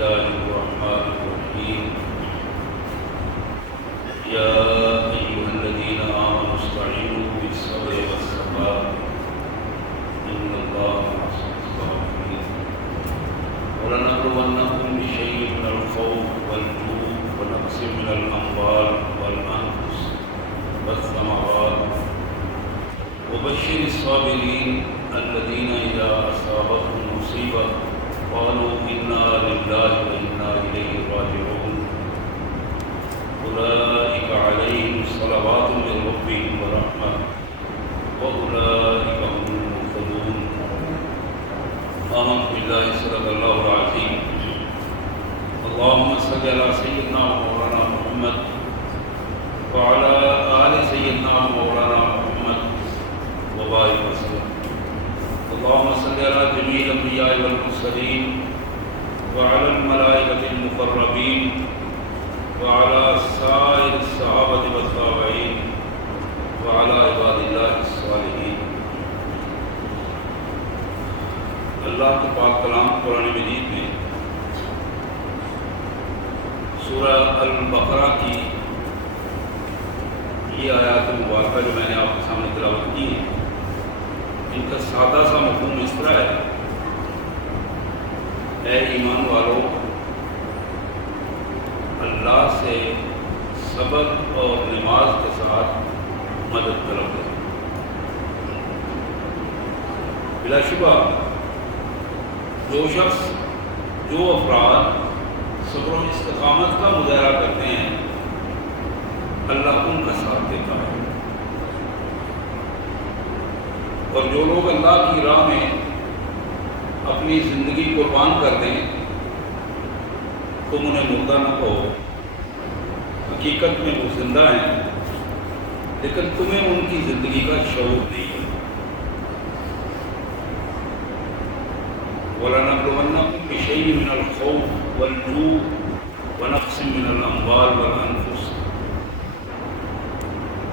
الله الرحمن الرحيم يا أيها الذين آمنوا استعينوا بالصبر والصلاة إن الله مع الصابرين ولنبلونكم بشيء من الخوف والجوع ونقص من الأموال والأنفس والثمرات وبشر الصابرين الذين إذا أصابتهم مصيبة قالوا إنا لله وإنا إليه راجعون أولئك عليهم صلوات من ربهم ورحمة وأولئك هم المهتدون آمنت بالله صدق الله العظيم اللهم صل على سيدنا ومولانا محمد وعلى آل سيدنا ومولانا محمد وبارك وسلم اللهم صل على جميع الأنبياء والمرسلين وعلى الملائكة المقربين وعلى سائر الصحابة والتابعين وعلى عباد الله الصالحين. اللہ کے پاک کلام قرآن مجید میں سورہ البقرہ کی یہ آیات مبارکہ جو میں نے آپ کے سامنے تلاوت کی ہیں، ان کا سادہ سا مفہوم اس طرح ہے: اے ایمان والو، اللہ سے صبر اور نماز کے ساتھ مدد طلب کریں۔ بلا شبہ جو شخص، جو افراد صبر و استقامت کا مظاہرہ کرتے ہیں، اللہ ان کا ساتھ دیتا ہے، اور جو لوگ اللہ کی راہ میں اپنی زندگی قربان کر دیں، تم انہیں مردہ نہ کہو، حقیقت میں وہ زندہ ہیں، لیکن تمہیں ان کی زندگی کا شعور نہیں ہے۔ وَلَنَبْلُوَنَّكُمْ بِشَيْءٍ مِّنَ الْخَوْفِ وَالْجُوعِ وَنَقْصٍ مِّنَ الْأَمْوَالِ وَالْأَنفُسِ،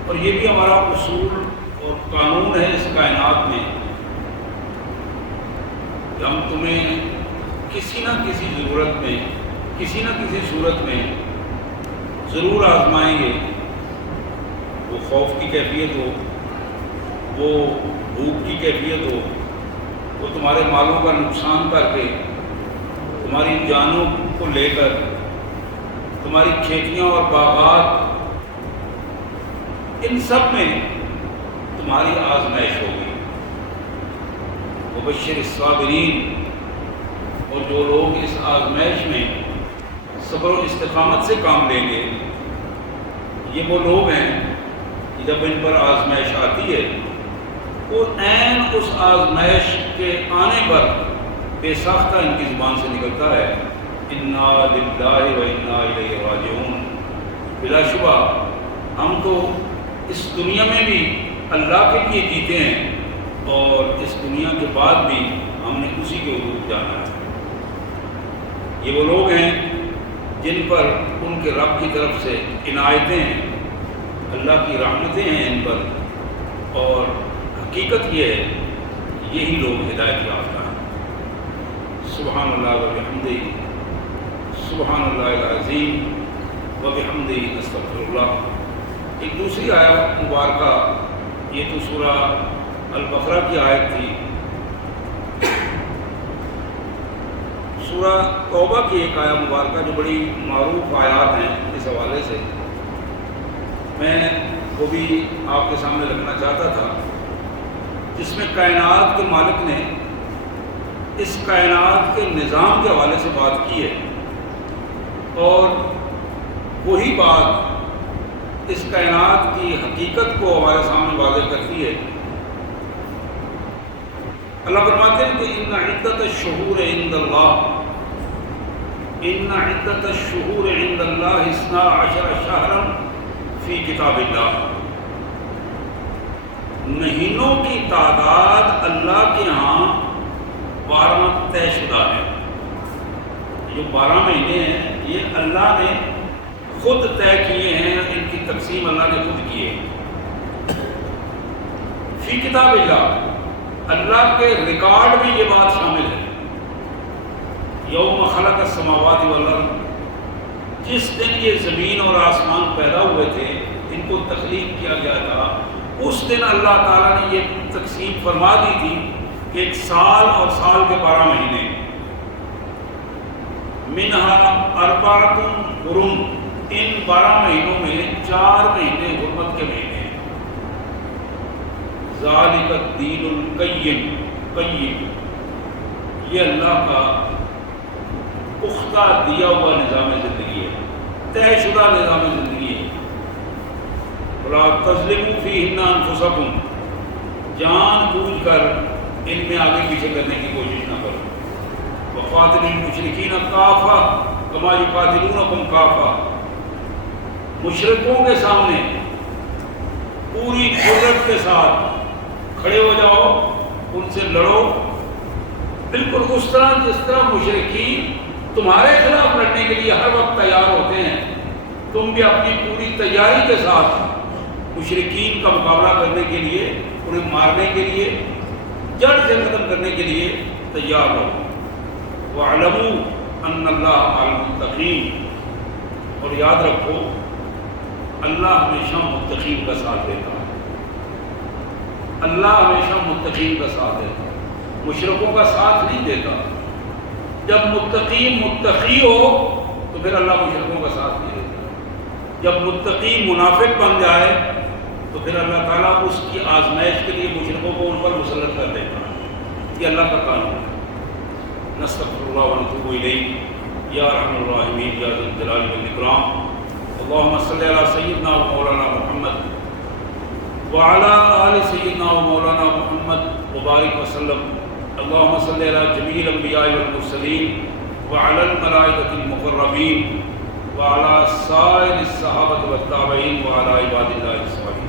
اور یہ بھی ہمارا اصول اور قانون ہے اس کائنات میں کہ ہم تمہیں کسی نہ کسی ضرورت میں، کسی نہ کسی صورت میں ضرور آزمائیں گے۔ وہ خوف کی کیفیت ہو، وہ بھوک کی کیفیت ہو، وہ تمہارے مالوں کا نقصان کر کے، تمہاری جانوں کو لے کر، تمہاری کھیتیاں اور باغات، ان سب میں تمہاری آزمائش ہوگی۔ وبشر الصابرین، اور جو لوگ اس آزمائش میں صبر و استقامت سے کام لیں گے، یہ وہ لوگ ہیں کہ جب ان پر آزمائش آتی ہے، وہ عین اس آزمائش کے آنے پر بے ساختہ ان کی زبان سے نکلتا ہے: انا للہ و انا الیہ راجعون۔ بلا شبہ ہم تو اس دنیا میں بھی اللہ کے لیے جیتے ہیں، اور اس دنیا کے بعد بھی ہم نے اسی کے حضور جانا ہے۔ یہ وہ لوگ ہیں جن پر ان کے رب کی طرف سے عنایتیں ہیں، اللہ کی رحمتیں ہیں ان پر، اور حقیقت یہ ہے یہی لوگ ہدایت یافتہ ہیں۔ سبحان اللہ و بحمدہ، سبحان اللہ العظیم و بحمدہ استغفر اللہ۔ ایک دوسری آیت مبارکہ، یہ تو سورہ البقرہ کی آیت تھی، سورہ توبہ کی ایک آیت مبارکہ جو بڑی معروف آیات ہیں اس حوالے سے، میں وہ بھی آپ کے سامنے رکھنا چاہتا تھا، جس میں کائنات کے مالک نے اس کائنات کے نظام کے حوالے سے بات کی ہے، اور وہی بات اس کائنات کی حقیقت کو ہمارے سامنے واضح کرتی ہے۔ اللہ فرماتے ہیں کہ ان عدت الشہور عند اللہ، ان عدت الشہور عند اللہ 12 شہرا فی کتاب اللہ، مہینوں کی تعداد اللہ کے ہاں 12 طے شدہ ہے۔ جو 12 مہینے ہیں یہ اللہ نے خود طے کیے ہیں، ان کی تقسیم اللہ نے خود کی ہے۔ فی کتاب اللہ، اللہ کے ریکارڈ میں یہ بات شامل ہے یوم خلق السماوات والارض، جس دن یہ زمین اور آسمان پیدا ہوئے تھے، ان کو تخلیق کیا گیا تھا، اس دن اللہ تعالیٰ نے یہ تقسیم فرما دی تھی کہ ایک سال اور سال کے 12 مہینے، منہا اربعۃ حرم، ان 12 مہینوں میں 4 مہینے حرمت کے مہینے ہیں۔ ذالک الدین القیم، یہ اللہ کا پختہ دیا ہوا نظام زندگی ہے، طے شدہ نظام زندگی ہے۔ وَلَا تَظْلِمُوا فِيهِنَّ أَنفُسَكُمْ، جان بوجھ کر ان میں آگے پیچھے کرنے کی کوشش نہ کرو۔ وَقَاتِلُوا الْمُشْرِكِينَ كَافَّةً كَمَا يُقَاتِلُونَكُمْ كَافَّةً، مشرکوں کے سامنے پوری قدرت کے ساتھ کھڑے ہو جاؤ، ان سے لڑو، بالکل اس طرح جس طرح مشرکین تمہارے خلاف لڑنے کے لیے ہر وقت تیار ہوتے ہیں، تم بھی اپنی پوری تیاری کے ساتھ مشرکین کا مقابلہ کرنے کے لیے، انہیں مارنے کے لیے، جڑ سے ختم کرنے کے لیے تیار ہو۔ وَاعْلَمُوا أَنَّ اللَّهَ مَعَ الْمُتَّقِينَ، اور یاد رکھو اللہ ہمیشہ متقین کا ساتھ دیتا ہے، اللہ ہمیشہ متقین کا ساتھ دیتا ہے، مشرکوں کا ساتھ نہیں دیتا۔ جب متقی ہو تو پھر اللہ مشرکوں کا ساتھ نہیں دیتا، جب متقی منافق بن جائے تو پھر اللہ تعالیٰ اس کی آزمائش کے لیے مشرکوں کو ان پر مسلط کر دیتا ہے۔ یہ اللہ کا قانون ہے۔ نستغفر اللہ ونتوب الیہ، یا ارحم الراحمین، یا ذی الجلال والاکرام۔ اللہم صلی علی سیدنا و مولانا محمد وعلی آل سیدنا و مولانا محمد وبارک وسلم۔ اللہم صلی علی جمیع الانبیاء والمرسلین وعلی الملائکۃ المقربین وعلی سائر الصحابۃ والتابعین وعلی عباد اللہ الصالحین۔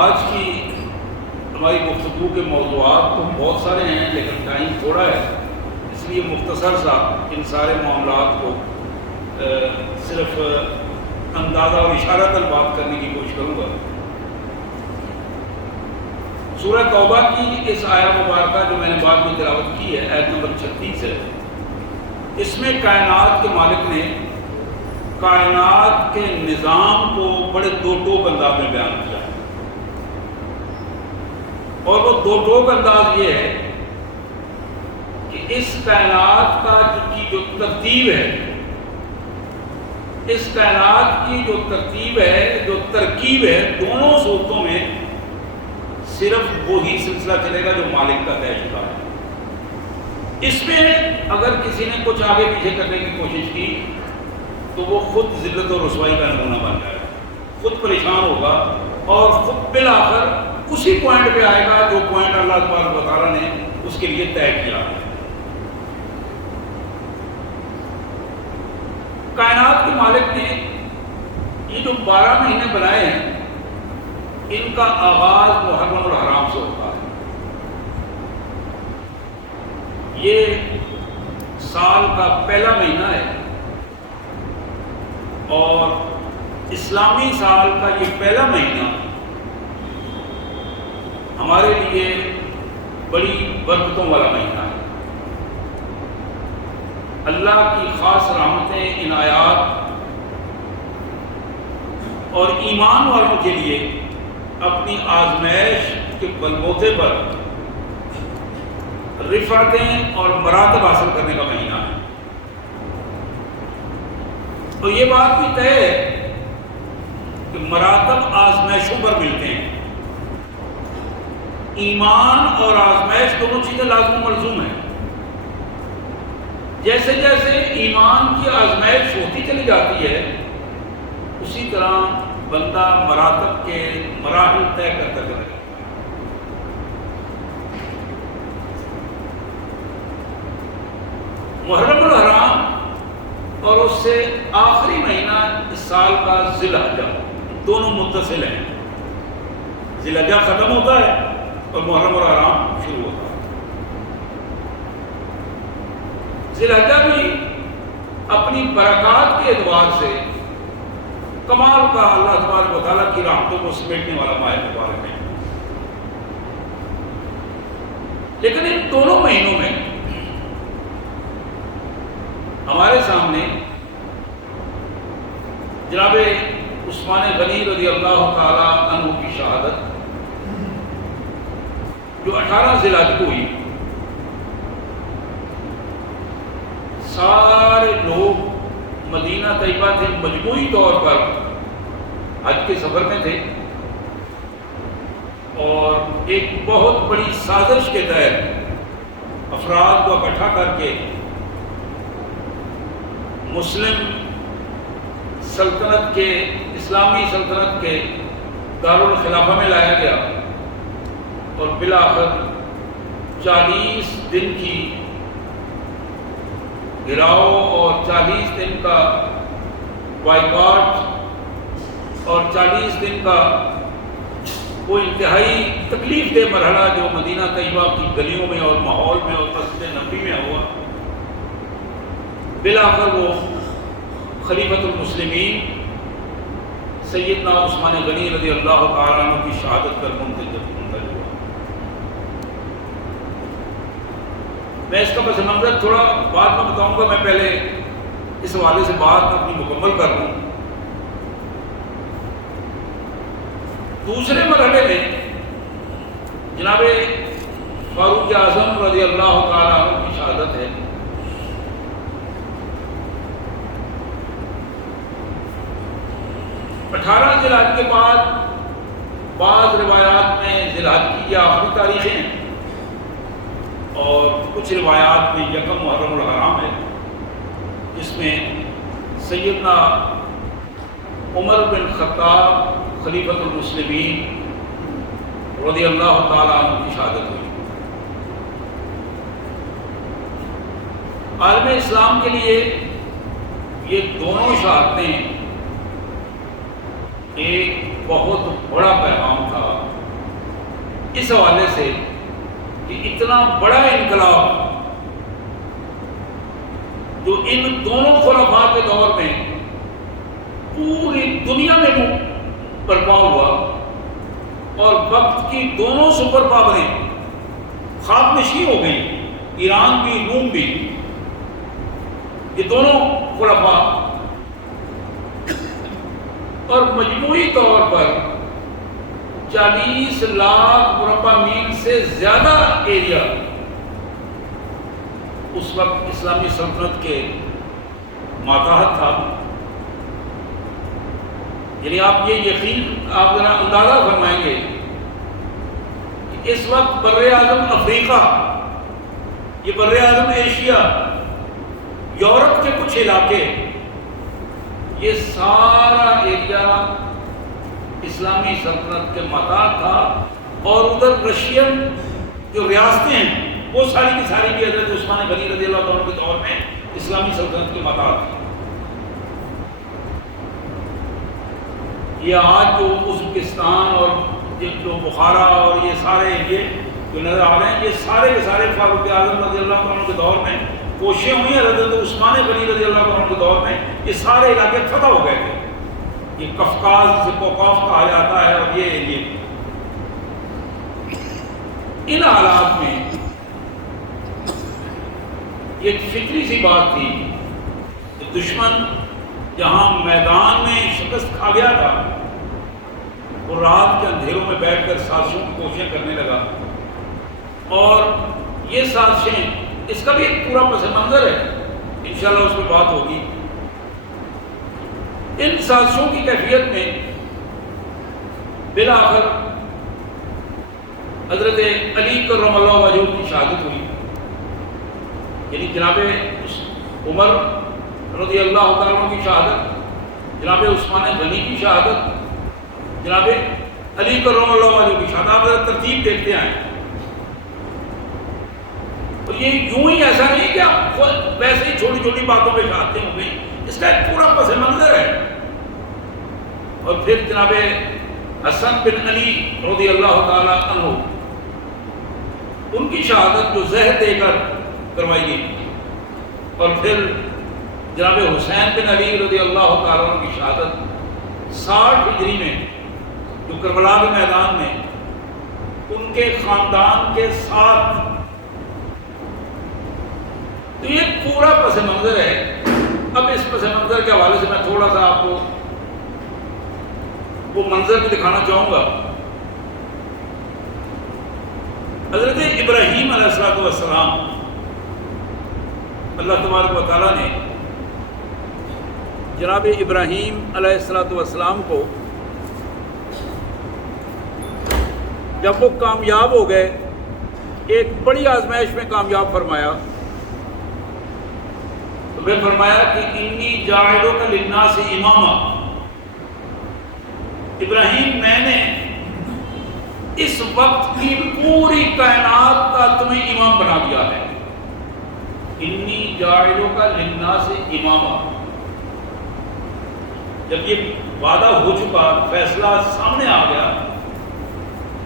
آج کی ہماری گفتگو کے موضوعات تو بہت سارے ہیں، لیکن ٹائم تھوڑا ہے، اس لیے مختصر سا ان سارے معاملات کو صرف اندازہ اور اشارتاً بات کرنے کی کوشش کروں گا۔ سورہ توبہ کی اس آیہ مبارکہ جو میں نے بعد میں تلاوت کی ہے، آیت نمبر 36 ہے، اس میں کائنات کے مالک نے کائنات کے نظام کو بڑے دو ٹوک انداز میں بیان کیا ہے، اور وہ دو ٹوک انداز یہ ہے کہ اس کائنات کی جو ترتیب ہے، اس کائنات کی جو ترتیب ہے، جو ترکیب ہے، دونوں صورتوں میں صرف وہی سلسلہ چلے گا جو مالک کا طے شدہ ہے۔ اس میں اگر کسی نے کچھ آگے پیچھے کرنے کی کوشش کی تو وہ خود ذلت و رسوائی کا نمونہ بن جائے گا، خود پریشان ہوگا، اور خود بالآخر اسی پوائنٹ پہ آئے گا جو پوائنٹ اللہ تبارک و تعالیٰ نے اس کے لیے طے کیا ہے۔ کائنات کے مالک نے یہ جو 12 مہینے بنائے ہیں، ان کا آغاز محرم الحرام سے ہوتا ہے۔ یہ سال کا پہلا مہینہ ہے، اور اسلامی سال کا یہ پہلا مہینہ ہمارے لیے بڑی برکتوں والا مہینہ ہے۔ اللہ کی خاص رحمتیں، عنایات اور ایمان والوں کے لیے اپنی آزمائش کے بلبوتے پر رفعتیں اور مراتب حاصل کرنے کا مہینہ ہے۔ تو یہ بات بھی طے ہے کہ مراتب آزمائشوں پر ملتے ہیں، ایمان اور آزمائش دونوں چیزیں لازم و ملزوم ہیں۔ جیسے جیسے ایمان کی آزمائش ہوتی چلی جاتی ہے، اسی طرح بندہ مراتب کے مراحل طے کرتا چلا جاتا ہے۔ محرم الحرام اور اس سے آخری مہینہ اس سال کا ذی الحجہ، دونوں متصل ہیں۔ ذی الحجہ ختم ہوتا ہے اور محرم الحرام شروع ہوتا ہے۔ ذی الحجہ بھی اپنی برکات کے اعتبار سے کمال کا اللہ تبارک و تعالیٰ کی رحمتوں کو سمیٹنے والا ماہ مبارک ہے۔ لیکن ان دونوں مہینوں میں ہمارے سامنے جناب عثمان غنی رضی اللہ تعالی عنہ کی شہادت جو 18 ذی الحجہ کو ہوئی، سارے لوگ مدینہ طیبہ سے مجموعی طور پر حج کے سفر میں تھے، اور ایک بہت بڑی سازش کے تحت افراد کو اکٹھا کر کے مسلم سلطنت کے، اسلامی سلطنت کے دارالخلافہ میں لایا گیا، اور بالآخر 40 دن کی گراؤ اور 40 دن کا بائیکاٹ اور 40 دن کا وہ انتہائی تکلیف دہ مرحلہ جو مدینہ طیبہ کی گلیوں میں اور ماحول میں اور مسجد نبوی میں ہوا، بالآخر وہ خلیفۃ المسلمین سیدنا عثمان غنی رضی اللہ تعالیٰ عنہ کی شہادت کر منتج ہوا۔ میں اس کا پس منظر تھوڑا بعد میں بتاؤں گا، میں پہلے اس حوالے سے بات اپنی مکمل کر لوں۔ دوسرے مرحلے میں جناب فاروق اعظم رضی اللہ تعالیٰ عنہ کی شہادت ہے۔ اٹھارہ ذی الحجہ کے بعد بعض روایات میں ذی الحجہ کی یہ آخری تاریخیں ہیں، اور کچھ روایات میں یکم محرم الحرام ہے، جس میں سیدنا عمر بن خطاب خلیفۃ المسلمین رضی اللہ تعالیٰ عنہ کی شہادت ہوئی۔ عالم اسلام کے لیے یہ دونوں شہادتیں ایک بہت بڑا پیغام تھا، اس حوالے سے کہ اتنا بڑا انقلاب جو ان دونوں خلفاء کے دور میں پوری دنیا میں برپا ہوا، اور وقت کی دونوں سپر پاوریں خاک نشین ہو گئیں، ایران بھی روم بھی، یہ دونوں خلفاء، اور مجموعی طور پر 40 لاکھ مربع میل سے زیادہ ایریا اس وقت اسلامی سلطنت کے ماتحت تھا۔ یعنی آپ یہ یقین، آپ ذرا اندازہ فرمائیں گے کہ اس وقت بر اعظم افریقہ، یہ بر اعظم ایشیا، یورپ کے کچھ علاقے، یہ سارا ایریا اسلامی سلطنت کے ماتحت تھا، اور ادھر رشین جو ریاستیں ہیں وہ ساری کی ساری بھی حضرت عثمان غنی رضی اللہ عنہ کے دور میں اسلامی سلطنت کے ماتحت تھی۔ یہ آج جو ازبکستان اور جو بخارا اور یہ سارے ایریے جو نظر آ رہے ہیں، یہ سارے کے سارے فاروق اعظم رضی اللہ عنہ کے دور میں کوششیں ہوئی ہیں، حضرت عثمان غنی رضی اللہ عنہ کے دور میں یہ سارے علاقے فتح ہو گئے تھے۔ یہ قفقاز سے کوکاف کہا جاتا ہے، اور یہ ایریے ان حالات میں ایک فطری سی بات تھی کہ دشمن جہاں میدان میں شکست کھا گیا تھا، وہ رات کے اندھیروں میں بیٹھ کر سازشوں کی کوششیں کرنے لگا، اور یہ سازشیں، اس کا بھی ایک پورا پس منظر ہے، انشاءاللہ اس پہ بات ہوگی۔ ان سازشوں کی کیفیت میں بالآخر حضرت علی کرم اللہ وجہہ کی شہادت ہوئی، یعنی جناب عمر رضی اللہ تعالیٰ عنہ کی شہادت، جناب عثمان غنی کی شہادت، جناب علی کرم اللہ وجہہ کی شہادت۔ آپ ذرا ترتیب دیکھتے آئیں، اور یہ یوں ہی ایسا نہیں کہ ویسے ہی چھوٹی چھوٹی باتوں پہ شہادتیں ہو گئی، اس کا ایک پورا پس منظر ہے۔ اور پھر جناب حسن بن علی رضی اللہ تعالیٰ عنہ، ان کی شہادت جو زہر دے کر کروائی گئی، اور پھر جناب حسین بن علی رضی اللہ تعالیٰ عنہ کی شہادت 60 ہجری میں، جو کربلا کے میدان میں ان کے خاندان کے ساتھ تو یہ پورا پس منظر ہے. اب اس پس منظر کے حوالے سے میں تھوڑا سا آپ کو وہ منظر بھی دکھانا چاہوں گا. حضرت ابراہیم علیہ السلام، اللہ تبارک و تعالیٰ نے جناب ابراہیم علیہ السلام کو جب وہ کامیاب ہو گئے، ایک بڑی آزمائش میں کامیاب فرمایا، تو پھر فرمایا کہ انی جاعلک للناس اماما. ابراہیم، میں نے اس وقت کی پوری کائنات کا تمہیں امام بنا دیا ہے. انی جاعلک للناس اماما. جب یہ وعدہ ہو چکا، فیصلہ سامنے آ گیا،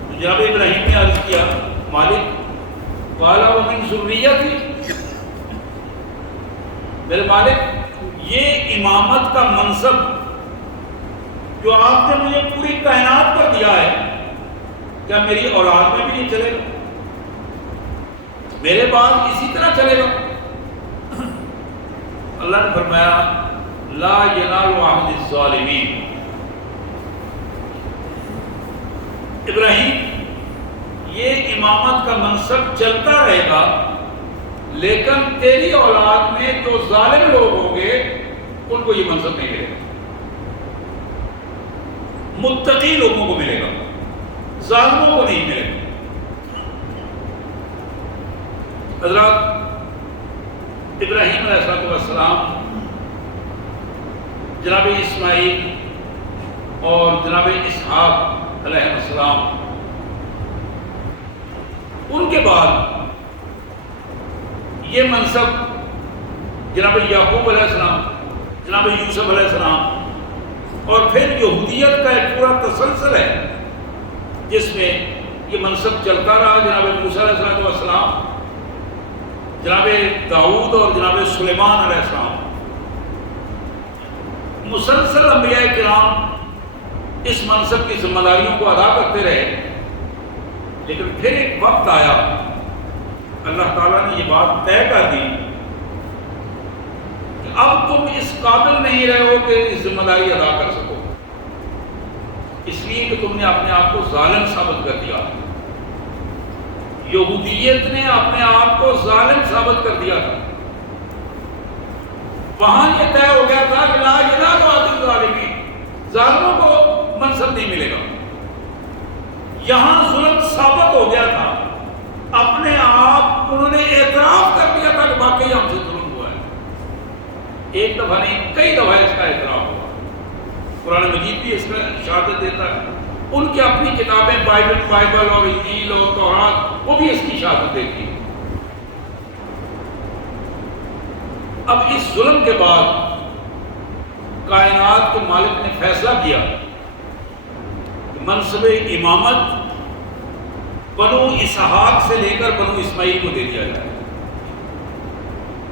تو جناب ابراہیم نے عرض کیا، مالک، قال ومن ذریتی، میرے مالک یہ امامت کا منصب جو آپ نے مجھے پوری کائنات پر دیا ہے، کیا میری اولاد میں بھی نہیں چلے گا؟ میرے بعد اسی طرح چلے گا؟ اللہ نے فرمایا لا ینال عہد الظالمین. ابراہیم، یہ امامت کا منصب چلتا رہے گا، لیکن تیری اولاد میں جو ظالم لوگ ہوں گے ان کو یہ منصب نہیں ملے گا. متقی لوگوں کو ملے گا، ظالموں کو نہیں ملے گا. حضرات، ابراہیم علیہ السلام، جناب اسماعیل اور جناب اسحاق علیہ السلام، ان کے بعد یہ منصب جناب یعقوب علیہ السلام، جناب یوسف علیہ السلام، اور پھر یہودیت کا ایک پورا تسلسل ہے جس میں یہ منصب چلتا رہا. جناب موسیٰ علیہ السلام، جناب داؤد اور جناب سلیمان علیہ السلام، مسلسل انبیاء کرام اس منصب کی ذمہ داریوں کو ادا کرتے رہے. لیکن پھر ایک وقت آیا، اللہ تعالیٰ نے یہ بات طے کر دی کہ اب تم اس قابل نہیں رہے ہو کہ اس ذمہ داری ادا کر سکو، اس لیے کہ تم نے اپنے آپ کو ظالم ثابت کر دیا. یہودیت نے اپنے آپ کو ظالم ثابت کر دیا تھا. وہاں یہ طے ہو گیا تھا کہ لا ینال عہد الظالمین، ظالموں کو منصب نہیں ملے گا. یہاں ظلم ثابت ہو گیا تھا، اپنے آپ انہوں نے اعتراف کر دیا تھا کہ واقعی ہم سے ظلم ہوا ہے. ایک دفعہ نہیں، کئی دفعہ اس کا اعتراف ہوا. قرآن مجید بھی اس کا شہادت دیتا ہے. ان کی اپنی کتابیں بائبل اور انجیل اور تورات، وہ بھی اس کی شہادت دیتی ہے. اب اس ظلم کے بعد کائنات کے مالک نے فیصلہ کیا کہ منصب امامت بنو اسحاق سے لے کر بنو اسماعیل کو دے دیا جائے.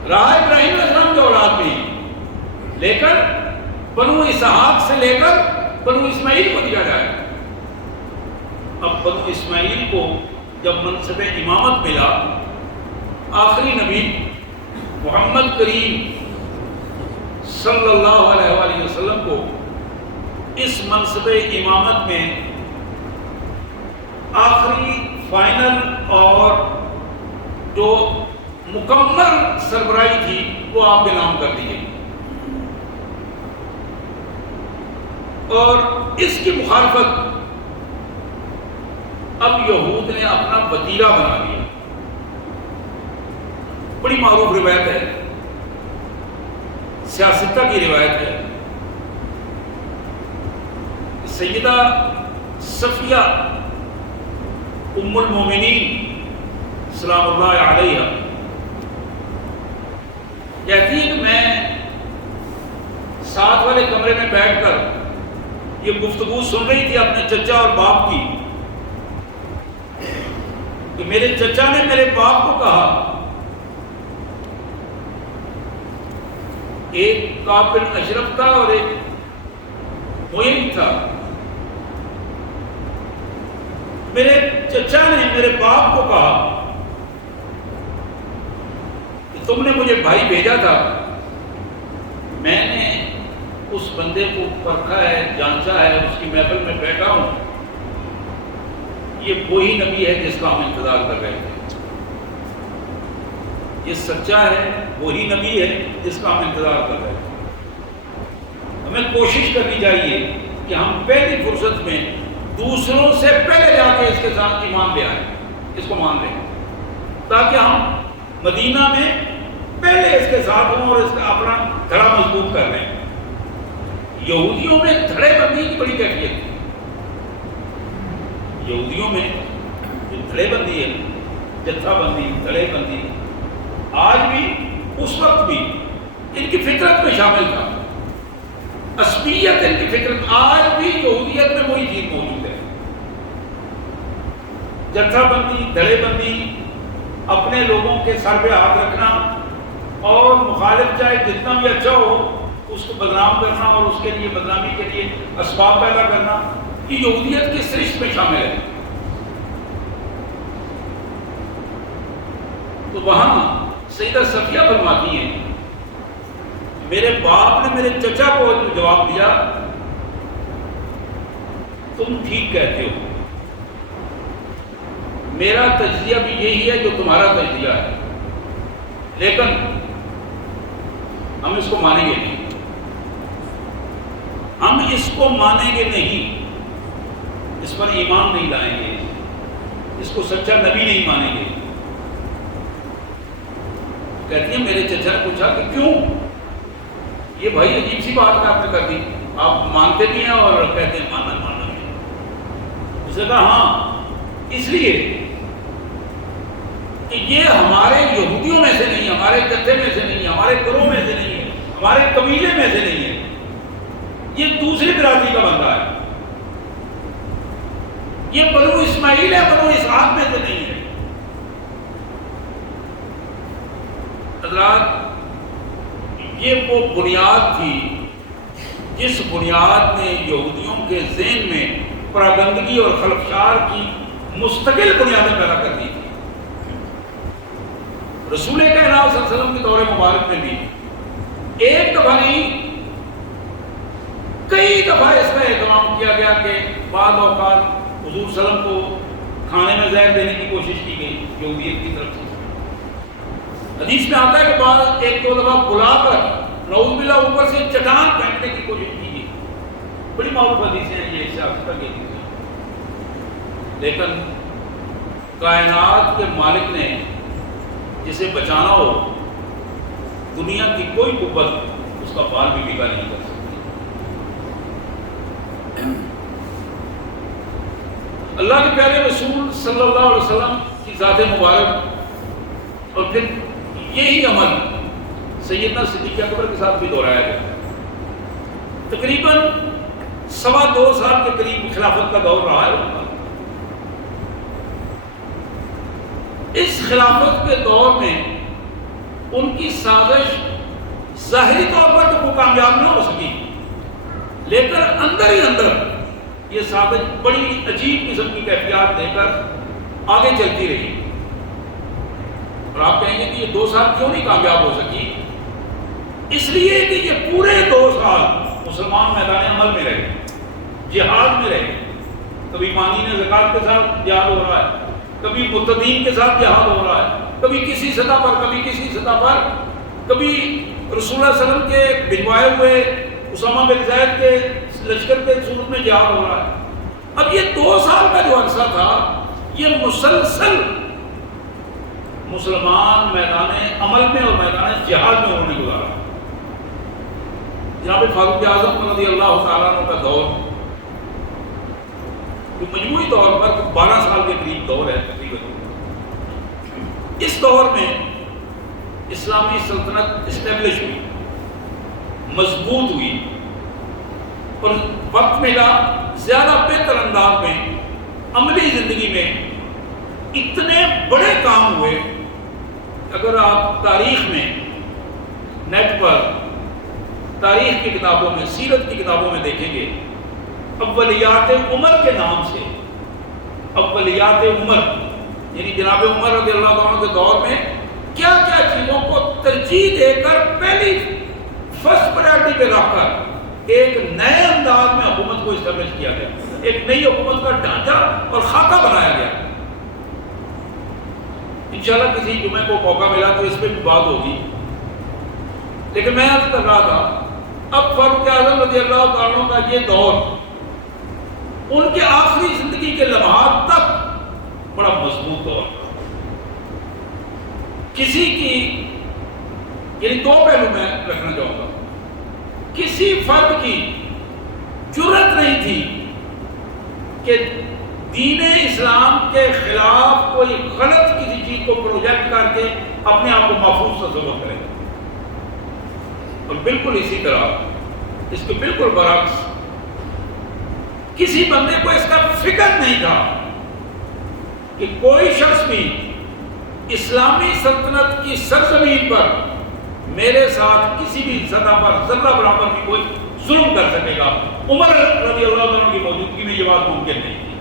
رہا ابراہیم علیہ السلام کی اولاد بھی، لیکن بنو اسحاق سے لے کر بنو اسماعیل کو دیا جائے. اب بنو اسماعیل کو جب منصب امامت ملا، آخری نبی محمد کریم صلی اللہ علیہ وآلہ وسلم کو اس منصب امامت میں آخری فائنل اور جو مکمل سربراہی تھی وہ آپ کے نام کر دی گئی. اور اس کی مخالفت اب یہود نے اپنا وتیرہ بنا لیا. بڑی معروف روایت ہے، سیاستہ کی روایت ہے. سیدہ صفیہ ام المومنین سلام اللہ علیہ کہتی ہے کہ میں ساتھ والے کمرے میں بیٹھ کر یہ گفتگو سن رہی تھی اپنے چچا اور باپ کی، کہ میرے چچا نے میرے باپ کو کہا، ایک کافر اشرف تھا اور ایک معین تھا. میرے چچا نے میرے باپ کو کہا کہ تم نے مجھے بھائی بھیجا تھا، میں نے اس بندے کو پرکھا ہے، جانچا ہے، اس کی محفل میں بیٹھا ہوں، یہ وہی نبی ہے جس کا ہم انتظار کر رہے تھے، یہ سچا ہے، وہی نبی ہے جس کا ہم انتظار کر رہے تھے۔ ہمیں کوشش کرنی چاہیے کہ ہم پہلی فرصت میں دوسروں سے پہلے جا کے اس کے ساتھ ایمان لے آئیں، اس کو مان لیں، تاکہ ہم مدینہ میں پہلے اس کے ساتھ ہوں اور اس کا اپنا دھڑا مضبوط کر لیں۔ یہودیوں میں دھڑے بندی کی بڑی کیفیت ہے، یہودیوں میں جو دھڑے بندی ہے، جتھا بندی، دھڑے بندی، آج بھی اس وقت بھی ان کی فطرت میں شامل تھا، عصبیت ان کی فطرت، آج بھی یہودیت میں وہی چیز موجود ہے، جتھا بندی، دھڑے بندی، اپنے لوگوں کے سر پہ ہاتھ رکھنا اور مخالف چاہے جتنا بھی اچھا ہو اس کو بدنام کرنا اور اس کے لیے بدنامی کے لیے اسباب پیدا کرنا، یہ یہودیت کی سرشت میں شامل ہے۔ تو وہاں سیدہ صفیہ فرماتی ہیں، میرے باپ نے میرے چچا کو جواب دیا، تم ٹھیک کہتے ہو، میرا تجزیہ بھی یہی ہے جو تمہارا تجزیہ ہے، لیکن ہم اس کو مانیں گے نہیں، ہم اس کو مانیں گے نہیں، اس پر ایمان نہیں لائیں گے، اس کو سچا نبی نہیں مانیں گے۔ کہتی ہیں میرے چچا نے پوچھا کہ کیوں؟ یہ بھائی عجیب سی بات آپ نے کر دی، آپ مانتے بھی ہیں اور کہتے ہیں ماننا نہیں۔ اس نے کہا ہاں، اس لیے کہ یہ ہمارے یہودیوں میں سے نہیں، ہمارے جتھے میں سے نہیں، ہمارے گروہ میں سے نہیں ہے، ہمارے قبیلے میں سے نہیں ہے، یہ دوسری برادری کا بندہ ہے، یہ بنو اسماعیل ہے، بنو اسحاق میں سے نہیں ہے۔ حضرات، یہ وہ بنیاد تھی جس بنیاد نے یہودیوں کے ذہن میں پراگندگی اور خلفشار کی مستقل بنیادیں پیدا کر دی تھی۔ رسول کائنات صلی اللہ علیہ وسلم کے دور مبارک میں بھی ایک دفعہ نہیں، کئی دفعہ اس کا اہتمام کیا گیا کہ بعض اوقات حضور صلی اللہ علیہ وسلم کو کھانے میں زہر دینے کی کوشش کی گئی یہودیت کی طرف سے۔ حدیث میں آتا ہے کہ بعض ایک دو دفعہ بلا کر نعوذ باللہ اوپر سے چٹان پھینکنے کی کوشش کی گئی، بڑی معروف حدیثیں ہیں یہ اس سے آفتا کی، لیکن کائنات کے مالک نے جسے بچانا ہو، دنیا کی کوئی قوت اس کا بال بھی بگا نہیں کر سکتی۔ اللہ کے پیارے رسول صلی اللہ علیہ وسلم کی ذات مبارک اور پھر یہی عمل سیدنا صدیق اکبر کے ساتھ بھی دہرایا گیا۔ تقریباً 2.25 سال کے قریب خلافت کا دور رہا ہے۔ اس خلافت کے دور میں ان کی سازش ظاہری طور پر تو وہ کامیاب نہ ہو سکی، لیکن اندر ہی اندر یہ سازش بڑی عجیب قسم کی کیفیات دے کر آگے چلتی رہی۔ اور آپ کہیں گے کہ یہ 2 سال کیوں نہیں کامیاب ہو سکی؟ اس لیے کہ یہ پورے 2 سال مسلمان میدان عمل میں رہے، جہاد میں رہے، کبھی مانین زکات کے ساتھ جہاد ہو رہا ہے، کبھی متدین کے ساتھ جہاد ہو رہا ہے، کبھی کسی سطح پر، کبھی کسی سطح پر، کبھی رسول اللہ صلی اللہ علیہ وسلم کے بھجوائے ہوئے اسامہ بن زید کے لشکر کے صورت میں جہاد ہو رہا ہے۔ اب یہ 2 سال کا جو عرصہ تھا، یہ مسلسل مسلمان میدان عمل میں اور میدان جہاد میں انہوں نے گزارا۔ جناب فاروق اعظم رضی اللہ تعالیٰ عنہ کا دور جو مجموعی طور پر 12 سال کے قریب دور ہے تقریباً، اس دور میں اسلامی سلطنت اسٹیبلش ہوئی، مضبوط ہوئی، اور وقت ملا زیادہ بہتر انداز میں عملی زندگی میں اتنے بڑے کام ہوئے۔ اگر آپ تاریخ میں نیٹ پر تاریخ کی کتابوں میں، سیرت کی کتابوں میں دیکھیں گے، اولیات عمر کے نام سے، اولیات عمر یعنی جناب عمر رضی اللہ عنہ کے دور میں کیا کیا چیزوں کو ترجیح دے کر پہلی فرسٹ پرائرٹی پہ رکھ کر ایک نئے انداز میں حکومت کو اسٹیبلش کیا گیا، ایک نئی حکومت کا ڈھانچہ اور خاکہ بنایا گیا۔ انشاءاللہ کسی جمعے کو موقع ملا تو اس پہ بھی بات ہوگی، لیکن میں عرض کر رہا تھا اب فاروق اعظم رضی اللہ تعالیٰ عنہ کا یہ دور ان کے آخری زندگی کے لمحات تک بڑا مضبوط دور تھا۔ کسی کی یعنی دو پہلو میں رکھنا چاہوں گا، کسی فرد کی جرأت نہیں تھی کہ دین اسلام کے خلاف کوئی غلط کسی چیز کو پروجیکٹ کر کے اپنے آپ کو محفوظ تصور کرے، اور بالکل اسی طرح اس کے بالکل برعکس کسی بندے کو اس کا فکر نہیں تھا کہ کوئی شخص بھی اسلامی سلطنت کی سرزمین پر میرے ساتھ کسی بھی سطح پر ذرہ برابر بھی کوئی ظلم کر سکے گا۔ عمر رضی اللہ عنہ کی موجودگی میں یہ بات ممکن نہیں تھی۔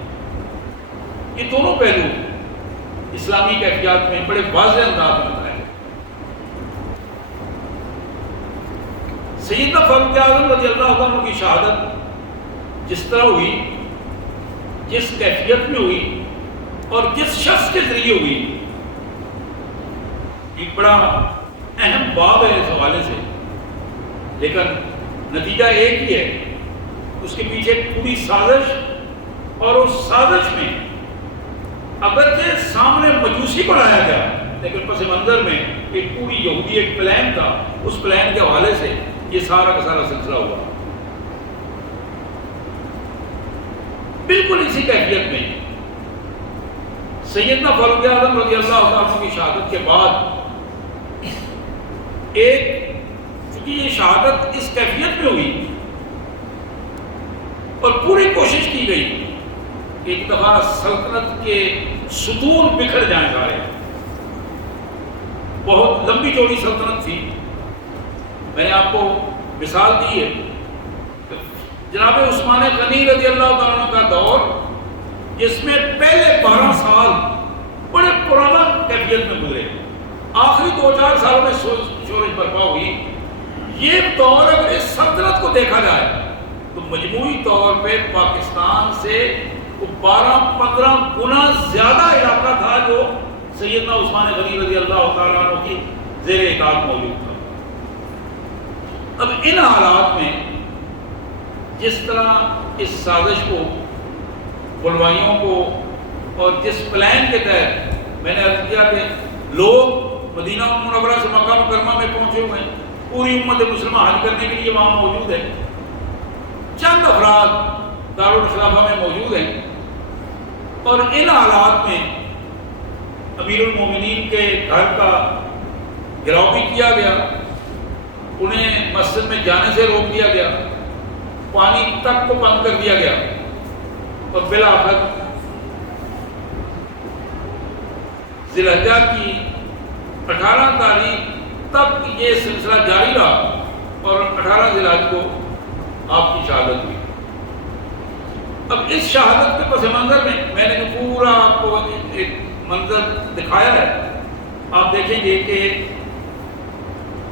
یہ دونوں پہلو اسلامی کیفیات میں بڑے واضح انداز میں بتائے۔ سیدنا فاروق اعظم رضی اللہ عنہ کی شہادت جس طرح ہوئی، جس کیفیت میں ہوئی اور جس شخص کے ذریعے ہوئی، ایک بڑا اہم باب ہے اس حوالے سے، لیکن نتیجہ ایک ہی ہے، اس کے پیچھے پوری سازش، اور اس سازش میں اگرچہ سامنے مجوسی کو لایا گیا لیکن پس منظر میں ایک پوری یہودی ایک پلان تھا، اس پلان کے حوالے سے یہ سارا کا سارا سلسلہ ہوا۔ بالکل اسی کیفیت میں سیدنا فاروق اعظم رضی اللہ عنہ کی شہادت کے بعد چونکہ یہ شہادت اس کیفیت میں ہوئی اور پوری کوشش کی گئی کہ ایک دفعہ سلطنت کے ستون بکھر جائیں سارے، بہت لمبی چوڑی سلطنت تھی۔ میں نے آپ کو مثال دی ہے کہ جناب عثمان غنی رضی اللہ تعالیٰ کا دور، جس میں پہلے 12 سال بڑے پرانا کیفیت میں گزرے، آخری 2-4 سالوں میں شورش برپا ہوئی۔ یہ دور اگر اس سلطنت کو دیکھا جائے تو مجموعی طور پہ پاکستان سے 12-15 گنا زیادہ علاقہ تھا جو سیدنا عثمان غنی رضی اللہ تعالیٰ عنہ کی زیر اطاعت موجود تھا۔ اب ان حالات میں جس طرح اس سازش کو، بلوائیوں کو، اور جس پلان کے تحت میں نے عرض کیا کہ لوگ مدینہ منورہ سے مکہ مکرمہ میں پہنچے ہوئے ہیں، پوری امت مسلمہ حج کرنے کے لیے وہاں موجود ہے، چند افراد دارالخلافہ میں موجود ہیں، اور ان حالات میں امیر المومنین کے گھر کا گھراؤ بھی کیا گیا، انہیں مسجد میں جانے سے روک دیا گیا، پانی تک کو بند کر دیا گیا، اور بالآخر ذی الحجہ کی 18 تاریخ تک یہ سلسلہ جاری رہا، اور 18 ذی الحجہ کو آپ کی شہادت ہوئی۔ اب اس شہادت کے پس منظر میں نے جو پورا آپ کو ایک منظر دکھایا ہے، آپ دیکھیں گے کہ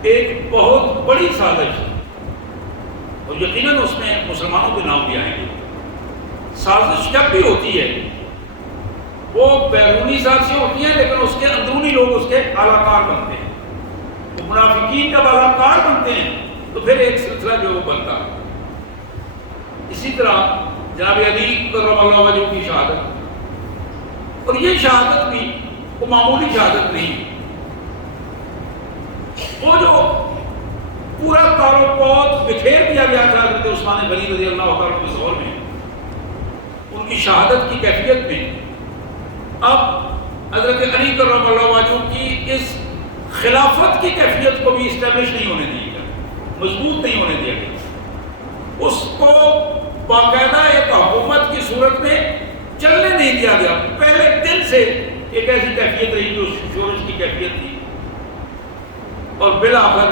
ایک بہت بڑی سازش، اور یقیناً اس میں مسلمانوں کے نام بھی آئیں گے۔ سازش جب بھی ہوتی ہے وہ بیرونی سازشیں ہوتی ہیں، لیکن اس کے اندرونی لوگ اس کے اعلیٰ کار بنتے ہیں۔ تو منافقین جب اعلیٰ کار بنتے ہیں تو پھر ایک سلسلہ جو وہ بنتا ہے۔ اسی طرح جناب علی کرم اللہ وجہہ کی شہادت، اور یہ شہادت بھی وہ معمولی شہادت نہیں، وہ جو پورا تار و پود بکھیر دیا گیا تھا حضرت عثمان غنی رضی اللہ تعالیٰ کے دور میں، ان کی شہادت کی کیفیت میں اب حضرت علی کرم اللہ وجہہ کی اس خلافت کی کیفیت کو بھی اسٹیبلش نہیں ہونے دیا گیا، مضبوط نہیں ہونے دیا گیا، اس کو باقاعدہ ایک حکومت کی صورت میں چلنے نہیں دیا گیا۔ پہلے دن سے ایک ایسی کیفیت رہی جو شورش کی کیفیت تھی، اور بالآخر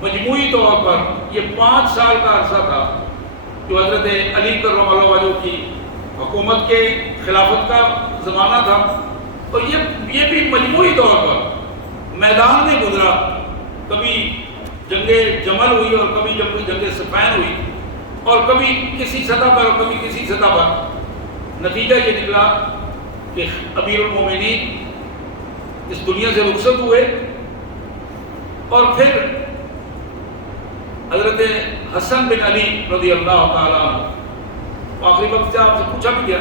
مجموعی طور پر یہ 5 سال کا عرصہ تھا جو حضرت علی کرم اللہ وجہہ کی حکومت کے خلافت کا زمانہ تھا، اور یہ بھی مجموعی طور پر میدان میں گزرا نکلا، کبھی جنگ جمل ہوئی اور کبھی جنگ صفین ہوئی، اور کبھی کسی سطح پر اور کبھی کسی سطح پر۔ نتیجہ یہ نکلا کہ امیر المومنین اس دنیا سے رخصت ہوئے، اور پھر حضرت حسن بن علی رضی اللہ تعالیٰ عنہ، آخری وقت سے آپ سے پوچھا بھی گیا،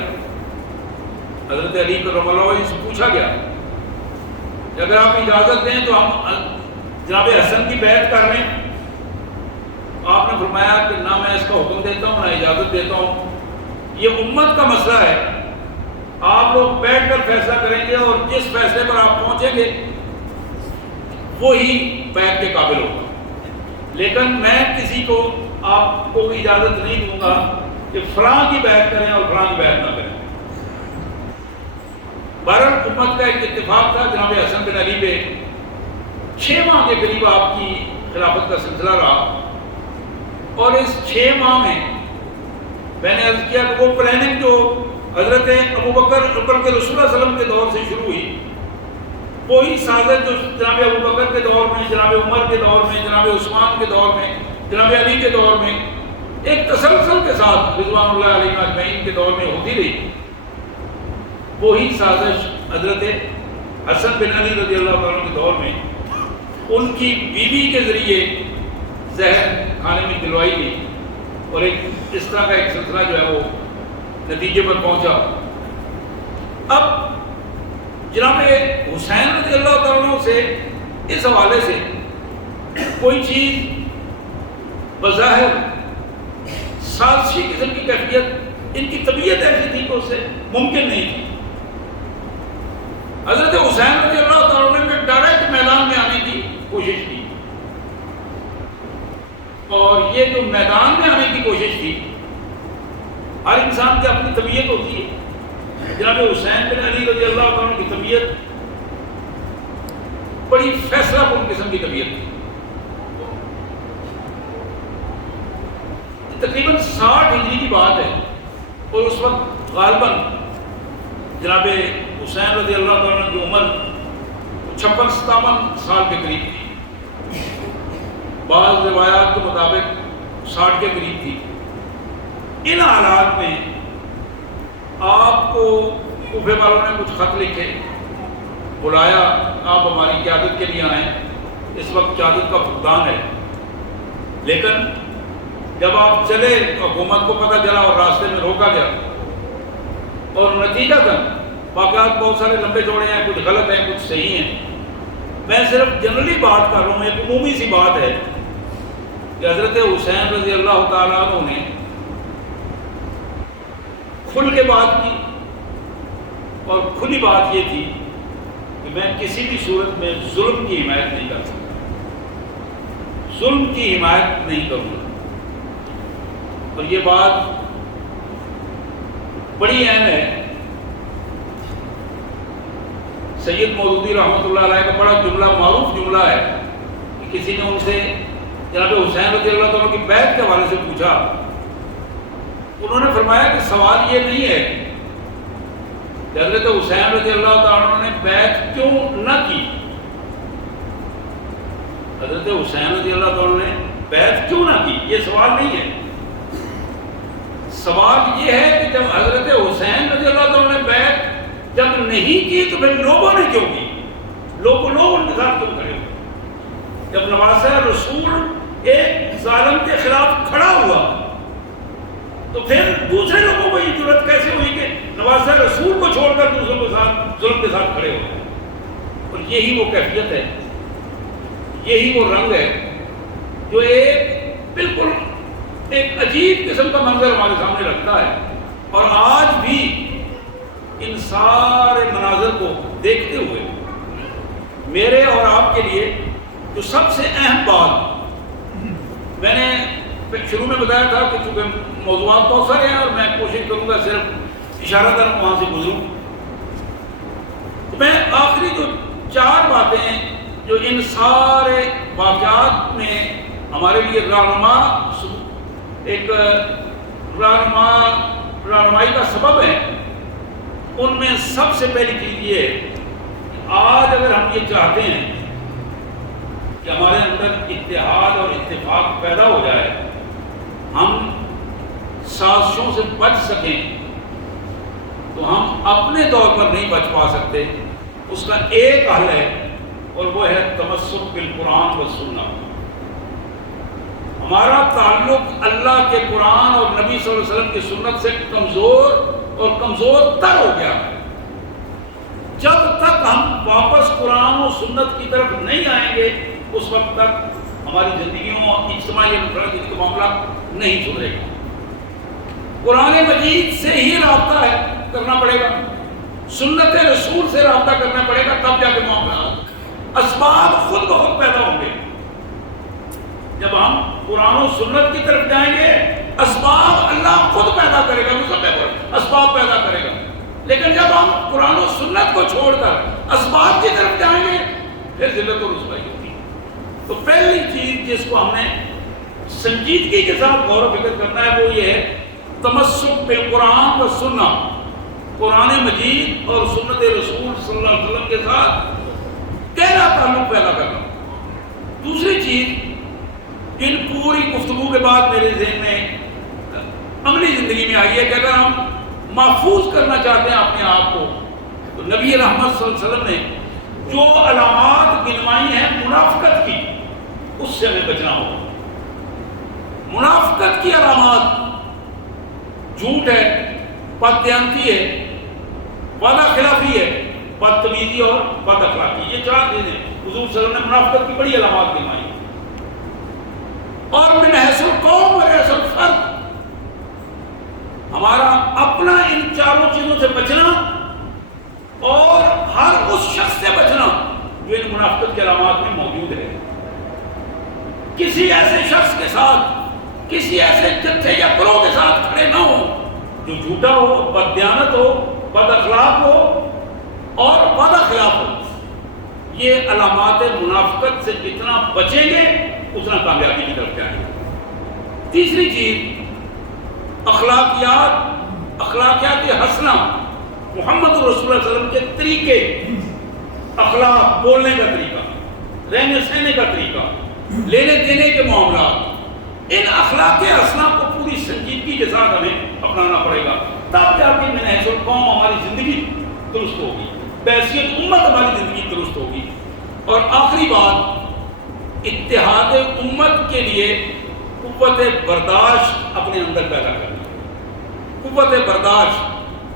حضرت علی کرم اللہ وجہ سے پوچھا گیا کہ اگر آپ اجازت دیں تو ہم جناب حسن کی بیعت کر لیں۔ آپ نے فرمایا کہ نہ میں اس کا حکم دیتا ہوں نہ اجازت دیتا ہوں، یہ امت کا مسئلہ ہے، آپ لوگ بیٹھ کر فیصلہ کریں گے اور جس فیصلے پر آپ پہنچیں گے وہی بیعت کے قابل ہوگا، لیکن میں کسی کو آپ کو اجازت نہیں دوں گا کہ فلاں کی بیعت کریں اور فلاں کی بیعت نہ کریں۔ بہرحال امت کا ایک اتفاق تھا جناب حسن بن علی پہ، 6 ماہ کے قریب آپ کی خلافت کا سلسلہ رہا، اور اس 6 ماہ میں نے عرض کیا کہ وہ پلاننگ جو حضرت ابوبکر کے رسول اللہ صلی اللہ علیہ وسلم کے دور سے شروع ہوئی، وہی سازش جو جناب ابوبکر کے دور میں، جناب عمر کے دور میں، جناب عثمان کے دور میں، جناب علی کے دور میں ایک تسلسل کے ساتھ رضوان اللہ علیہ اجمعین کے دور میں ہوتی رہی، وہی سازش حضرت حسن بن علی رضی اللہ عنہ کے دور میں ان کی بیوی کے ذریعے زہر کھانے میں دلوائی گئی، اور ایک اس طرح کا ایک سلسلہ جو ہے وہ نتیجے پر پہنچا۔ اب جناب حسین رضی اللہ عنہ سے اس حوالے سے کوئی چیز بظاہر سازشی قسم کی کیفیت، ان کی طبیعت ایسی تھی کہ اس سے ممکن نہیں تھی۔ حضرت حسین رضی اللہ عنہ نے ڈائریکٹ میدان میں آنے کی کوشش کی، اور یہ جو میدان میں آنے کی کوشش تھی، ہر انسان کی اپنی طبیعت ہوتی ہے، جناب حسین بن علی رضی اللہ عنہ کی طبیعت بڑی فیصلہ کن قسم کی طبیعت تھی۔ تقریباً 60 ہجری کی بات ہے، اور اس وقت غالباً جناب حسین رضی اللہ عنہ کی عمر 56-57 سال کے قریب تھی، بعض روایات کے مطابق 60 کے قریب تھی۔ ان حالات میں آپ کو کوفے والوں نے کچھ خط لکھے، بلایا آپ ہماری قیادت کے لیے آئیں، اس وقت قیادت کا فقدان ہے، لیکن جب آپ چلے تو حکومت کو پتہ چلا اور راستے میں روکا گیا، اور نتیجہ تک واقعات بہت سارے لمبے چوڑے ہیں، کچھ غلط ہیں کچھ صحیح ہیں، میں صرف جنرلی بات کر رہا ہوں، ایک عمومی سی بات ہے کہ حضرت حسین رضی اللہ تعالیٰ عنہ نے کھل کے بات کی، اور کھلی بات یہ تھی کہ میں کسی بھی صورت میں ظلم کی حمایت نہیں کر سکتا، ظلم کی حمایت نہیں کروں گا، اور یہ بات بڑی اہم ہے۔ سید مودودی رحمۃ اللہ علیہ کا بڑا جملہ، معروف جملہ ہے کہ کسی نے ان سے جناب حسین رضی اللہ عنہ کی بیعت کے حوالے سے پوچھا، انہوں نے فرمایا کہ سوال یہ نہیں ہے کہ حضرت حسین رضی اللہ عنہ نے بیعت کیوں نہ کی، حضرت حسین رضی اللہ عنہ نے بیعت کیوں نہ کی، یہ سوال نہیں ہے۔ سوال یہ ہے کہ جب حضرت حسین رضی اللہ عنہ نے بیعت جب نہیں کی تو پھر لوگوں نے کیوں کی، لوگ ان کے ساتھ کیوں کھڑے ہوئے؟ جب نواسہ رسول ایک ظالم کے خلاف کھڑا ہوا تو پھر دوسرے لوگوں کو یہ جرأت کیسے ہوئی کہ نواسہ رسول کو چھوڑ کر دوسروں کے ساتھ ظلم کے ساتھ کھڑے ہوئے؟ اور یہی وہ کیفیت ہے، یہی وہ رنگ ہے جو ایک بالکل ایک عجیب قسم کا منظر ہمارے سامنے رکھتا ہے، اور آج بھی ان سارے مناظر کو دیکھتے ہوئے میرے اور آپ کے لیے جو سب سے اہم بات، میں نے شروع میں بتایا تھا کہ چونکہ موضوعات بہت سارے ہیں اور میں کوشش کروں گا صرف اشارہ در وہاں سے گزروں، تو میں آخری جو 4 باتیں جو ان سارے واقعات میں ہمارے لیے رہنمائی کا سبب ہے، ان میں سب سے پہلی چیز یہ ہے کہ آج اگر ہم یہ چاہتے ہیں کہ ہمارے اندر اتحاد اور اتفاق پیدا ہو جائے، ہم سازشوں سے بچ سکیں، تو ہم اپنے طور پر نہیں بچ پا سکتے۔ اس کا ایک حل ہے اور وہ ہے تمسک بالقرآن و سنت۔ ہمارا تعلق اللہ کے قرآن اور نبی صلی اللہ علیہ وسلم کی سنت سے کمزور اور کمزور تر ہو گیا ہے۔ جب تک ہم واپس قرآن و سنت کی طرف نہیں آئیں گے، اس وقت تک ہماری زندگیوں اور اجتماعی انفرادی کا معاملہ نہیں سدھرے گا۔ قرآن مجید سے ہی رابطہ کرنا پڑے گا، سنت رسول سے رابطہ کرنا پڑے گا، تب جا کے معاملہ اسباب خود بخود پیدا ہوں گے۔ جب ہم قرآن و سنت کی طرف جائیں گے، اسباب اللہ خود پیدا کرے گا، مسبب اسباب پیدا کرے گا۔ لیکن جب ہم قرآن و سنت کو چھوڑ کر اسباب کی طرف جائیں گے، پھر ذلت و رسوائی ہوگی۔ تو پہلی چیز جس کو ہم نے سنجیدگی کے ساتھ غور و فکر کرنا ہے وہ یہ ہے تمسک بالقرآن و سنت، قرآن مجید اور سنت رسول صلی اللہ علیہ وسلم کے ساتھ گہرا تعلق پیدا کرنا۔ دوسری چیز، ان پوری گفتگو کے بعد میرے ذہن میں عملی زندگی میں آئی ہے کہ اگر ہم محفوظ کرنا چاہتے ہیں اپنے آپ کو، تو نبی رحمت صلی اللہ علیہ وسلم نے جو علامات گنوائی ہیں منافقت کی، اس سے ہمیں بچنا ہوگا۔ منافقت کی علامات جھوٹ ہے، بددیانتی ہے، وعدہ خلافی ہے، بدتمیزی اور بد اخلاقی، یہ چار چیزیں حضور صلی اللہ علیہ وسلم نے منافقت کی بڑی علامات گنوائی۔ اور من حیث القوم و حیث الفرد، ہمارا اپنا ان چاروں چیزوں سے بچنا اور ہر اس شخص سے بچنا جو ان منافقت کے علامات میں موجود ہے۔ کسی ایسے شخص کے ساتھ، کسی ایسے جتھے یا گروہ کے ساتھ کھڑے نہ ہو جو جھوٹا ہو، بددیانت ہو، بد اخلاق ہو اور وعدہ خلاف ہو۔ یہ علامات منافقت سے جتنا بچیں گے اتنا کامیابی کی طرف جائیں گے۔ تیسری چیز، اخلاقیات حسنہ، محمد رسول اللہ صلی اللہ علیہ وسلم کے طریقے، اخلاق، بولنے کا طریقہ، رہنے سہنے کا طریقہ، لینے دینے کے معاملات، ان اخلاق حسنہ کو پوری سنجیدگی کے ساتھ ہمیں اپنانا پڑے گا، تب جا کے من حیث القوم ہماری زندگی درست ہوگی، بحیثیت امت ہماری زندگی درست ہوگی۔ اور آخری بات، اتحاد امت کے لیے قوت برداشت اپنے اندر پیدا کرنا، قوت برداشت،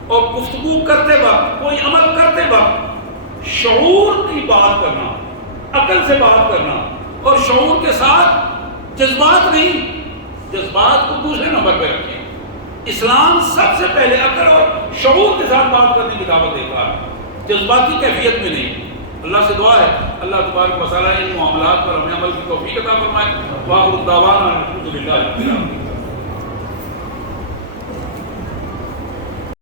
اور گفتگو کرتے وقت، کوئی عمل کرتے وقت شعور کی بات کرنا، عقل سے بات کرنا، اور شعور کے ساتھ جذبات نہیں، جذبات کو دوسرے نمبر پہ رکھیں۔ اسلام سب سے پہلے عقل اور شعور کے ساتھ بات کرنے کی دعوت دیتا ہے، جذباتی کیفیت میں نہیں۔ اللہ سے دعا ہے اللہ تبارک و تعالیٰ ان معاملات پر ہمیں عمل کی توفیق عطا فرمائے۔ وآخر دعوانا الحمد للہ رب العالمین۔